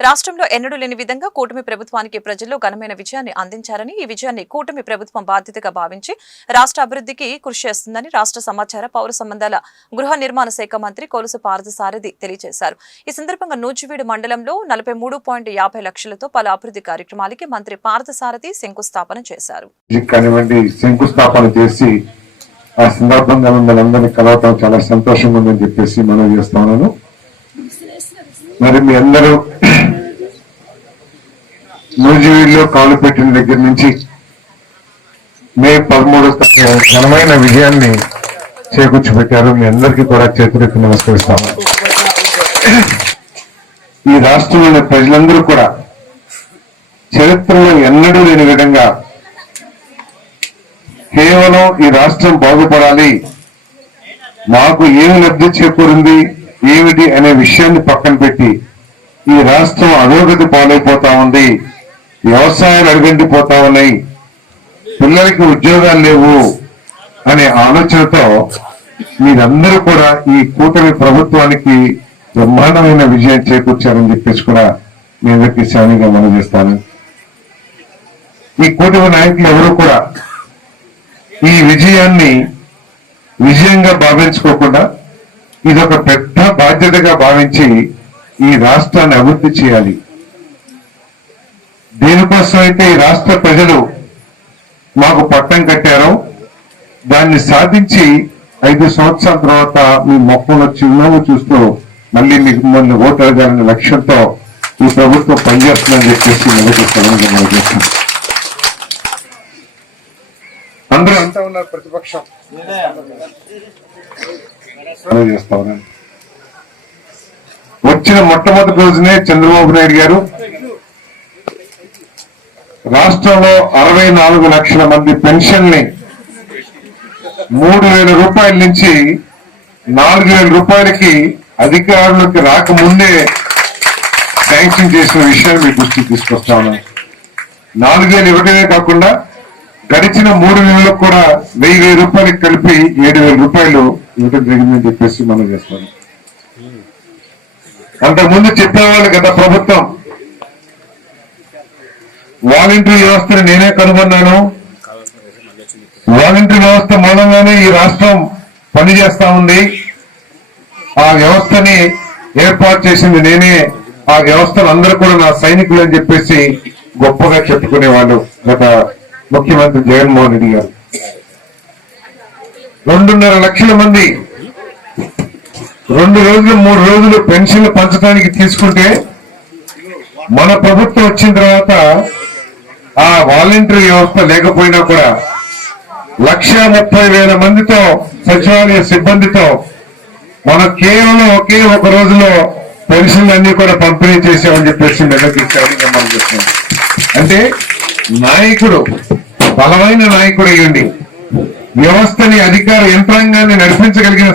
రాష్ట్రంలో ఎన్నడూ లేని విధంగా కూటమి ప్రభుత్వానికి ప్రజల్లో ఘనమైన విజయాన్ని అందించారని ఈ విజయాన్ని కూటమి ప్రభుత్వం బాధ్యతగా భావించి రాష్ట్ర అభివృద్ధికి కృషి చేస్తుందని రాష్ట్ర సమాచార పౌర సంబంధాల గృహ నిర్మాణ శాఖ మంత్రి కొలుసు పార్థసారథి తెలియజేశారు. ఈ సందర్భంగా నూజివీడు మండలంలో నలభై మూడు పాయింట్ యాభై లక్షలతో పలు అభివృద్ధి కార్యక్రమాలకి మంత్రి పార్థసారథి శంకుస్థాపన చేశారు. శంకుస్థాపన చేసి ఆ సందర్భంగా మిమ్మల్ని అందరినీ కలవటం చాలా సంతోషంగా ఉందని చెప్పేసి మనం మరి మీ అందరూ నూజివీడులో కాలు పెట్టిన దగ్గర నుంచి మే పదమూడో తారీఖు ఘనమైన విజయాన్ని చేకూర్చిపెట్టారు. మీ అందరికీ కూడా చేతులెత్తి నమస్కరిస్తాము. ఈ రాష్ట్రంలోని ప్రజలందరూ కూడా చరిత్రలో ఎన్నడూ లేని విధంగా కేవలం ఈ రాష్ట్రం బాగుపడాలి మాకు ఏమి లబ్ధి చేకూరింది ఏమిటి అనే విషయాన్ని పక్కన పెట్టి ఈ రాష్ట్రం అధోగతి పాలైపోతా ఉంది. వ్యవసాయాలు అడుగంటిపోతా ఉన్నాయి. పిల్లలకి ఉద్యోగాలు లేవు అనే ఆలోచనతో మీరందరూ కూడా ఈ కూటమి ప్రభుత్వానికి బ్రహ్మాండమైన విజయం చేకూర్చారని చెప్పేసి కూడా మీ అందరికీ శానిగా మనం చేస్తాను. ఈ కూటమి నాయకులు ఎవరు కూడా ఈ విజయాన్ని విజయంగా భావించుకోకుండా ఇదొక పెద్ద బాధ్యతగా భావించి ఈ రాష్ట్రాన్ని అభివృద్ధి చేయాలి. దేనికోసం అయితే ఈ రాష్ట్ర ప్రజలు మాకు పట్టం కట్టారో. దాన్ని సాధించి ఐదు సంవత్సరాల తర్వాత మీ మొక్కలో చిరునవ్వు చూస్తూ మళ్ళీ మీకు మిమ్మల్ని ఓటు అడగాలనే లక్ష్యంతో ఈ ప్రభుత్వం పనిచేస్తుందని చెప్పేసి మొదటి చేస్తాం అందరూ అంటా ఉన్నారు ప్రతిపక్షం. చేస్తా ఉన్నాను. వచ్చిన మొట్టమొదటి రోజునే చంద్రబాబు నాయుడు గారు రాష్ట్రంలో అరవై నాలుగు లక్షల మంది పెన్షన్ని మూడు వేల రూపాయల నుంచి నాలుగు వేల రూపాయలకి అధికారులకు రాకముందే శాంక్షన్ చేసిన విషయాన్ని మీ దృష్టికి తీసుకొస్తా ఉన్నాను. నాలుగు వేలు ఇవ్వడమే కాకుండా గడిచిన మూడు నెలలకు కూడా వెయ్యి వెయ్యి రూపాయలకి కలిపి ఏడు వేల రూపాయలు ఇవ్వడం జరిగిందని చెప్పేసి మనం చేస్తాం అంతకుముందు చెప్పేవాళ్ళు గత ప్రభుత్వం వాలంటరీ వ్యవస్థను నేనే కనుగొన్నాను. వాలంటరీ వ్యవస్థ మూలంగానే ఈ రాష్ట్రం పనిచేస్తా ఉంది. ఆ వ్యవస్థని ఏర్పాటు చేసింది నేనే. ఆ వ్యవస్థలు అందరూ కూడా నా సైనికులు అని చెప్పేసి గొప్పగా చెప్పుకునేవాళ్ళు గత ముఖ్యమంత్రి జగన్మోహన్ రెడ్డి గారు. రెండున్నర లక్షల మంది రెండు రోజులు మూడు రోజులు పెన్షన్లు పంచడానికి తీసుకుంటే మన ప్రభుత్వం వచ్చిన తర్వాత ఆ వాలంటరీ వ్యవస్థ లేకపోయినా కూడా లక్ష ముప్పై వేల మందితో సచివాలయ సిబ్బందితో మనం కేవలం ఒకే ఒక రోజులో పెన్షన్లన్నీ కూడా పంపిణీ చేసామని చెప్పేసి మెదక్ మనం చెప్తున్నాం అంటే నాయకుడు బలమైన నాయకుడు అయ్యండి. వ్యవస్థని అధికార యంత్రాంగాన్ని నడిపించగలిగిన